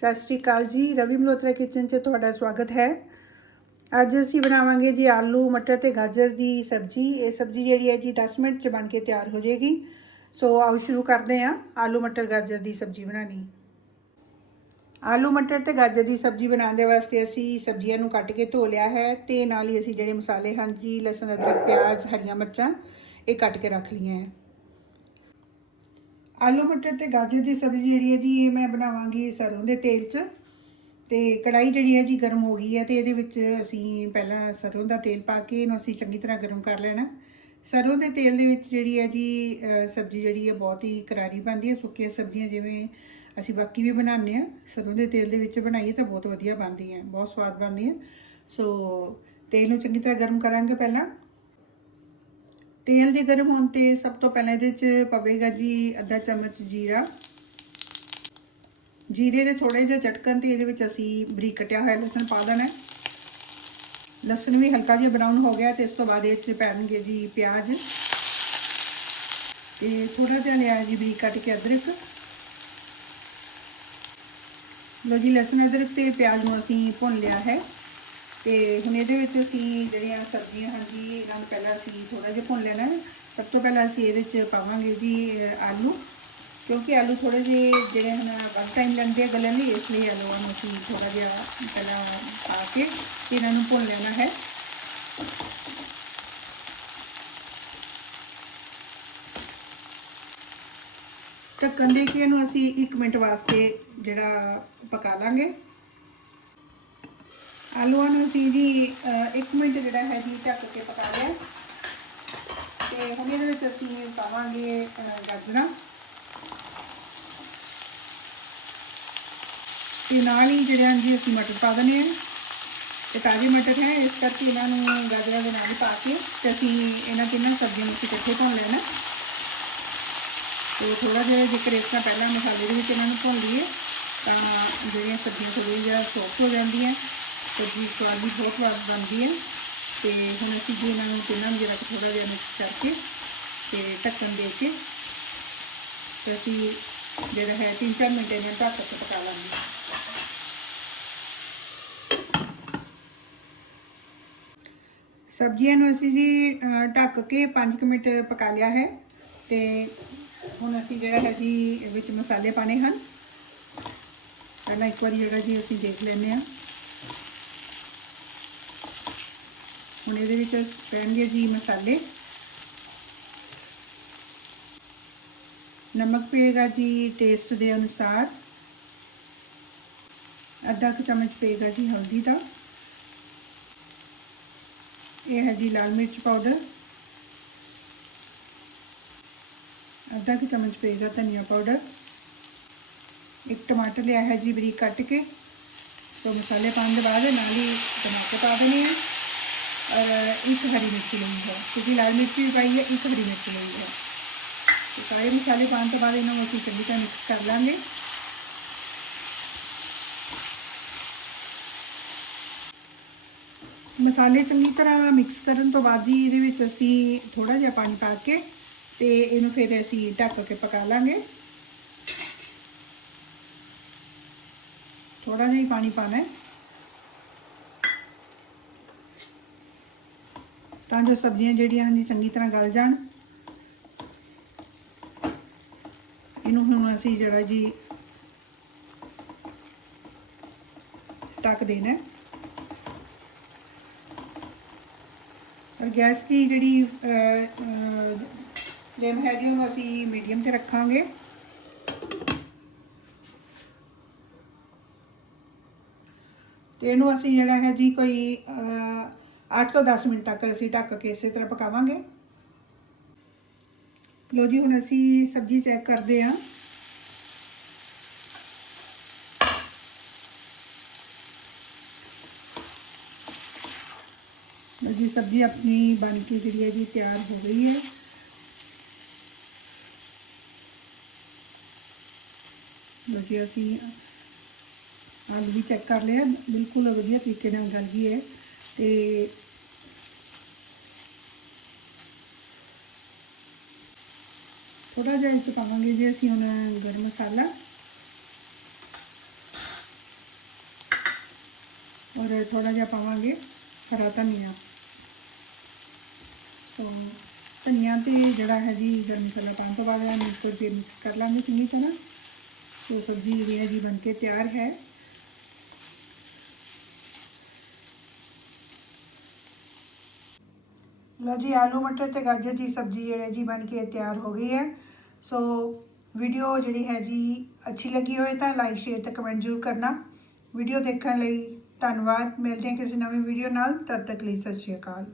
ਸਤਿ ਸ਼੍ਰੀ ਅਕਾਲ ਜੀ। ਰਵੀ ਮਲੋਤਰਾ ਕਿਚਨ 'ਚ ਤੁਹਾਡਾ ਸਵਾਗਤ ਹੈ। ਅੱਜ ਅਸੀਂ ਬਣਾਵਾਂਗੇ ਜੀ ਆਲੂ, ਮਟਰ ਤੇ ਗਾਜਰ ਦੀ ਸਬਜ਼ੀ। ਇਹ ਸਬਜ਼ੀ ਜਿਹੜੀ ਹੈ ਜੀ 10 ਮਿੰਟ 'ਚ ਬਣ ਕੇ ਤਿਆਰ ਹੋ ਜਾਏਗੀ। ਸੋ ਆਓ ਸ਼ੁਰੂ ਕਰਦੇ ਹਾਂ। ਆਲੂ, ਮਟਰ, ਗਾਜਰ ਦੀ ਸਬਜ਼ੀ ਬਣਾਉਣੀ। ਆਲੂ, ਮਟਰ ਤੇ ਗਾਜਰ ਦੀ ਸਬਜ਼ੀ ਬਣਾਉਣ ਦੇ ਵਾਸਤੇ ਅਸੀਂ ਸਬਜ਼ੀਆਂ ਨੂੰ ਕੱਟ ਕੇ ਧੋ ਲਿਆ ਹੈ। ਤੇ ਨਾਲ ਹੀ ਅਸੀਂ ਜਿਹੜੇ ਮਸਾਲੇ ਹਨ ਜੀ, ਲਸਣ, ਅਦਰਕ, ਪਿਆਜ਼, ਹਰੀਆਂ ਮਿਰਚਾਂ, ਇਹ ਕੱਟ ਕੇ ਰੱਖ ਲਈਆਂ ਹੈ। ਆਲੂ ਮਟਰ ਤੇ ਗਾਜਰ ਦੀ ਸਬਜ਼ੀ ਜਿਹੜੀ ਹੈ ਜੀ, ਇਹ ਮੈਂ ਬਣਾਵਾਂਗੀ ਸਰੋਂ ਦੇ ਤੇਲ 'ਚ। ਤੇ ਕੜਾਈ ਜਿਹੜੀ ਹੈ ਜੀ ਗਰਮ ਹੋ ਗਈ ਹੈ ਤੇ ਇਹਦੇ ਵਿੱਚ ਅਸੀਂ ਪਹਿਲਾਂ ਸਰੋਂ ਦਾ ਤੇਲ ਪਾ ਕੇ ਇਹਨੂੰ ਅਸੀਂ ਚੰਗੀ ਤਰ੍ਹਾਂ ਗਰਮ ਕਰ ਲੈਣਾ। ਸਰੋਂ ਦੇ ਤੇਲ ਦੇ ਵਿੱਚ ਜਿਹੜੀ ਹੈ ਜੀ ਸਬਜ਼ੀ ਜਿਹੜੀ ਹੈ ਬਹੁਤ ਹੀ ਕਰਾਰੀ ਬਣਦੀ ਹੈ। ਸੁੱਕੀਆਂ ਸਬਜ਼ੀਆਂ ਜਿਵੇਂ ਅਸੀਂ ਬਾਕੀ ਵੀ ਬਣਾਉਂਦੇ ਆ ਸਰੋਂ ਦੇ ਤੇਲ ਦੇ ਵਿੱਚ ਬਣਾਈਏ ਤਾਂ ਬਹੁਤ ਵਧੀਆ ਬਣਦੀ ਹੈ, ਬਹੁਤ ਸਵਾਦ ਬਣਦੀ ਹੈ। ਸੋ ਤੇਲ ਨੂੰ ਚੰਗੀ ਤਰ੍ਹਾਂ ਗਰਮ ਕਰਾਂਗੇ ਪਹਿਲਾਂ। ਤੇਲ ਦੇ ਗਰਮ ਹੋਣ ਤੇ ਸਭ ਤੋਂ ਪਹਿਲਾਂ ਇਹਦੇ ਚ ਪਵੇਗਾ ਜੀ ਅੱਧਾ ਚਮਚ ਜੀਰਾ। ਜੀਰੇ ਦੇ ਥੋੜੇ ਜਿਹਾ ਚਟਕਣ ਤੇ ਇਹਦੇ ਵਿੱਚ ਅਸੀਂ ਬਰੀਕ ਕਟਿਆ ਹੋਇਆ ਲਸਣ ਪਾ ਦੇਣਾ ਹੈ। ਲਸਣ ਵੀ ਹਲਕਾ ਜਿਹਾ ਬਰਾਊਨ ਹੋ ਗਿਆ ਤੇ ਇਸ ਤੋਂ ਬਾਅਦ ਇਹ ਚ ਪੈਣਗੇ ਜੀ ਪਿਆਜ਼। ਤੇ ਥੋੜਾ ਜਿਹਾ ਲਿਆ ਜੀ ਬਰੀਕ ਕੱਟ ਕੇ ਅਦਰਕ। ਲੋ ਜੀ, ਲਸਣ ਅਦਰਕ ਤੇ ਪਿਆਜ਼ ਨੂੰ ਅਸੀਂ ਭੁੰਨ ਲਿਆ ਹੈ। ਤੇ ਹੁਣ ਇਹਦੇ ਵਿੱਚ ਅਸੀਂ ਜਿਹੜੀਆਂ ਸਬਜ਼ੀਆਂ ਹਨ ਜੀ ਇਹਨਾਂ ਨੂੰ ਪਹਿਲਾਂ ਅਸੀਂ ਥੋੜਾ ਜਿਹਾ ਭੁੰਨ ਲੈਣਾ ਹੈ। ਸਭ ਤੋਂ ਪਹਿਲਾਂ ਅਸੀਂ ਇਹਦੇ ਵਿੱਚ ਪਾਵਾਂਗੇ ਜੀ ਆਲੂ। ਕਿਉਂਕਿ ਆਲੂ ਥੋੜੇ ਜਿਹੇ ਜਿਹੜੇ ਹਨ ਵੱਧ ਟਾਈਮ ਲੈਂਦੇ ਆ ਗਲਣ ਲਈ, ਇਸ ਲਈ ਆਲੂਆਂ ਨੂੰ ਅਸੀਂ ਥੋੜਾ ਜਿਹਾ ਪਹਿਲਾਂ ਪਾ ਕੇ ਇਹਨਾਂ ਨੂੰ ਭੁੰਨ ਲੈਣਾ ਹੈ। ਢੱਕਣ ਦੇ ਕੇ ਇਹਨੂੰ ਅਸੀਂ 1 ਮਿੰਟ ਵਾਸਤੇ ਜਿਹੜਾ ਪਕਾ ਲਾਂਗੇ। ਆਲੂਆਂ ਨੂੰ ਅਸੀਂ ਜੀ 1 ਮਿੰਟ ਜਿਹੜਾ ਹੈ ਜੀ ਢੱਕ ਕੇ ਪਕਾ ਲਿਆ। ਤੇ ਹੁਣ ਇਹਦੇ ਵਿੱਚ ਅਸੀਂ ਪਾਵਾਂਗੇ ਗਾਜਰਾਂ। ਤੇ ਨਾਲ ਹੀ ਜਿਹੜੇ ਜੀ ਅਸੀਂ ਮਟਰ ਪਾ ਦਨੇ ਆ। ਤੇ ਤਾਜ਼ੇ ਮਟਰ ਹੈ, ਇਸ ਕਰਕੇ ਇਹਨਾਂ ਨੂੰ ਗਾਜਰਾਂ ਦੇ ਨਾਲ ਹੀ ਪਾ ਕੇ ਤੇ ਅਸੀਂ ਇਹਨਾਂ ਤਿੰਨਾਂ ਸਬਜ਼ੀਆਂ ਨੂੰ ਇਕੱਠੇ ਭੁੰਨ ਲੈਣਾ। ਤੇ ਥੋੜਾ ਜਿਹਾ ਜੇਕਰ ਇਸ ਤਰ੍ਹਾਂ ਪਹਿਲਾਂ ਮਸਾਲੇ ਦੇ ਵਿੱਚ ਇਹਨਾਂ ਨੂੰ ਭੁੰਨ ਲਈਏ, ਤਾਂ ਜਿਹੜੀਆਂ ਸਬਜ਼ੀਆਂ ਥੋੜ੍ਹੀਆਂ ਜਿਹਾ ਸੌਫਟ ਹੋ ਜਾਂਦੀਆਂ। ਸਬਜ਼ੀ ਸਵਾਦ ਵੀ ਬਹੁਤ ਸਵਾਦ ਬਣਦੀ ਹੈ ਤੇ ਹੁਣ ਅਸੀਂ ਜੀ ਇਹਨਾਂ ਨੂੰ ਤਿੰਨਾਂ ਨੂੰ ਜਿਹੜਾ ਥੋੜਾ ਜਿਹਾ ਮਿਕਸ ਕਰਕੇ ਤੇ ਢੱਕਣ ਦੇ ਕੇ ਤੇ ਅਸੀਂ ਜਿਹੜਾ ਹੈ 3-4 ਮਿੰਟ ਇਹਨਾਂ ਢੱਕ ਕੇ ਪਕਾ ਲਾਂਗੇ ਸਬਜ਼ੀਆਂ ਨੂੰ ਅਸੀਂ ਜੀ ਅਹ, ਢੱਕ ਕੇ 5 ਮਿੰਟ ਪਕਾ ਲਿਆ ਹੈ ਤੇ ਹੁਣ ਅਸੀਂ ਜਿਹੜਾ ਹੈ ਜੀ ਇਹ ਵਿੱਚ ਮਸਾਲੇ ਪਾਣੇ ਹਨ ਪਹਿਲਾਂ ਇੱਕ ਵਾਰੀ ਜਿਹੜਾ ਜੀ ਅਸੀਂ ਦੇਖ ਲੈਂਦੇ ਹਾਂ ਹੁਣ ਇਹਦੇ ਵਿੱਚ ਪੈਣਗੇ ਜੀ ਮਸਾਲੇ। ਨਮਕ ਪਏਗਾ ਜੀ ਟੇਸਟ ਦੇ ਅਨੁਸਾਰ। ਅੱਧਾ ਕੁ ਚਮਚ ਪਏਗਾ ਜੀ ਹਲਦੀ ਦਾ। ਇਹ ਹੈ ਜੀ ਲਾਲ ਮਿਰਚ ਪਾਊਡਰ। ਅੱਧਾ ਕੁ ਚਮਚ ਪਏਗਾ ਧਨੀਆ ਪਾਊਡਰ। ਇੱਕ ਟਮਾਟਰ ਲਿਆ ਹੈ ਜੀ ਬਰੀਕ ਕੱਟ ਕੇ। ਤੋਂ ਮਸਾਲੇ ਪਾਉਣ ਦੇ ਬਾਅਦ ਨਾਲ ਹੀ ਟਮਾਟਰ ਪਾ ਦੇਣੇ ਆ। एक हरी मिर्ची ली है क्योंकि लाल मिर्ची भी पाई है एक हरी मिर्ची ली है तो सारे मसाले पाने के बाद इन्होंने ਅਸੀਂ ਚੰਗੀ ਤਰ੍ਹਾਂ ਮਿਕਸ ਕਰ ਲਾਂਗੇ ਮਸਾਲੇ ਚੰਗੀ ਤਰ੍ਹਾਂ ਮਿਕਸ ਕਰਨ ਤੋਂ ਬਾਅਦ ਜੀ ਇਹਦੇ ਵਿੱਚ ਅਸੀਂ ਥੋੜਾ ਜਿਹਾ ਪਾਣੀ ਪਾ ਕੇ ਤੇ ਇਹਨੂੰ ਫਿਰ ਅਸੀਂ ਢੱਕ ਕੇ ਪਕਾ ਲਾਂਗੇ ਥੋੜਾ ਜਿਹਾ ਹੀ ਪਾਣੀ ਪਾਣਾ ਹੈ ਤਾਂ ਜੋ ਸਬਜ਼ੀਆਂ ਜਿਹੜੀਆਂ ਹਨ ਚੰਗੀ ਤਰ੍ਹਾਂ ਗਲ ਜਾਣ। ਇਹਨੂੰ ਹੁਣ ਅਸੀਂ ਜਿਹੜਾ ਜੀ ਢੱਕ ਦੇਣਾ ਔਰ ਗੈਸ ਦੀ ਜਿਹੜੀ ਫਲੇਮ ਹੈ ਜੀ ਉਹ ਅਸੀਂ ਮੀਡੀਅਮ ਤੇ ਰੱਖਾਂਗੇ। ਤੇ ਇਹਨੂੰ ਅਸੀਂ ਜਿਹੜਾ ਹੈ ਜੀ ਕੋਈ 8 ਤੋਂ 10 ਮਿੰਟ ਤੱਕ ਅਸੀਂ ਢੱਕ ਕੇ ਇਸੇ ਤਰ੍ਹਾਂ ਪਕਾਵਾਂਗੇ ਲੋ ਜੀ ਹੁਣ ਅਸੀਂ ਸਬਜ਼ੀ ਚੈੱਕ ਕਰਦੇ ਹਾਂ ਲਓ ਜੀ ਸਬਜ਼ੀ ਆਪਣੀ ਬਣ ਕੇ ਜਿਹੜੀ ਹੈ ਜੀ ਤਿਆਰ ਹੋ ਗਈ ਹੈ ਲਓ ਜੀ ਅਸੀਂ ਆਲੂ ਵੀ ਚੈੱਕ ਕਰ ਲਿਆ ਬਿਲਕੁਲ ਵਧੀਆ ਤਰੀਕੇ ਨਾਲ ਗਲ ਗਈ ਹੈ ਤੇ ਥੋੜਾ ਜਿਹਾ ਇਸ 'ਚ ਪਾਵਾਂਗੇ ਜੀ ਅਸੀਂ ਹੁਣ ਗਰਮ ਮਸਾਲਾ ਔਰ ਥੋੜਾ ਜਿਹਾ ਪਾਵਾਂਗੇ ਹਰਾ ਧਨੀਆ ਸੋ ਧਨੀਆ ਤੇ ਜਿਹੜਾ ਹੈ ਜੀ ਗਰਮ ਮਸਾਲਾ ਪਾਉਣ ਤੋਂ ਬਾਅਦ ਇਹਨੂੰ ਉੱਪਰ ਫਿਰ ਮਿਕਸ ਕਰ ਲਾਂਗੇ ਚੰਗੀ ਤਰ੍ਹਾਂ ਸੋ ਸਬਜ਼ੀ ਜਿਹੜੀ ਹੈ ਜੀ ਬਣ ਕੇ ਤਿਆਰ ਹੈ ਲਓ ਜੀ, ਆਲੂ ਮਟਰ ਤੇ ਗਾਜਰ ਦੀ ਸਬਜ਼ੀ ਜਿਹੜੀ ਹੈ ਜੀ ਬਣ ਕੇ ਤਿਆਰ ਹੋ ਗਈ ਹੈ। ਸੋ ਵੀਡੀਓ ਜਿਹੜੀ ਹੈ ਜੀ ਅੱਛੀ ਲੱਗੀ ਹੋਏ ਤਾਂ ਲਾਈਕ ਸ਼ੇਅਰ ਤੇ ਕਮੈਂਟ ਜ਼ਰੂਰ ਕਰਨਾ। ਵੀਡੀਓ ਦੇਖਣ ਲਈ ਧੰਨਵਾਦ। ਮਿਲਦੇ ਹਾਂ ਕਿਸੇ ਨਵੀਂ ਵੀਡੀਓ ਨਾਲ। ਤਦ ਤੱਕ ਲਈ ਸਤਿ ਸ਼੍ਰੀ ਅਕਾਲ।